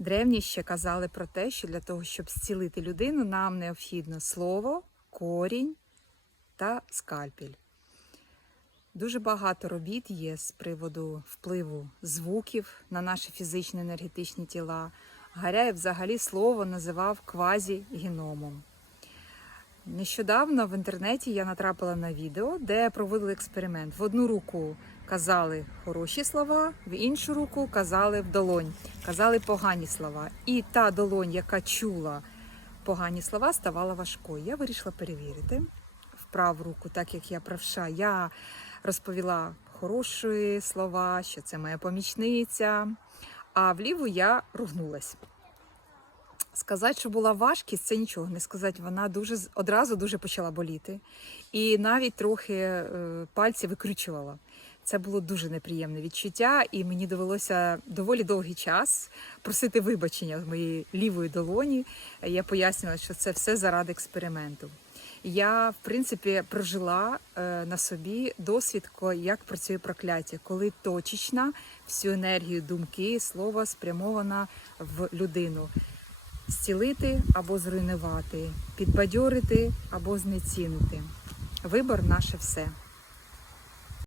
Древні ще казали про те, що для того, щоб зцілити людину, нам необхідно слово, корінь та скальпель. Дуже багато робіт є з приводу впливу звуків на наші фізичні енергетичні тіла. Гаряєв взагалі слово називав квазі-геномом. Нещодавно в інтернеті я натрапила на відео, де проводили експеримент. В одну руку казали хороші слова, в іншу руку казали в долонь, казали погані слова. І та долонь, яка чула погані слова, ставала важкою. Я вирішила перевірити в праву руку, так як я правша. Я розповіла хороші слова, що це моя помічниця, а в ліву я ругнулась. Сказати, що була важкість, це нічого не сказати. Вона дуже одразу дуже почала боліти, і навіть трохи е, пальці викрючувала. Це було дуже неприємне відчуття, і мені довелося доволі довгий час просити вибачення з моєї лівої долоні. Я пояснила, що це все заради експерименту. Я, в принципі, прожила е, на собі досвід, як працює прокляття, коли точечна всю енергію думки, слова спрямована в людину зцілити або зруйнувати, підбадьорити або знецінити. Вибор наше все.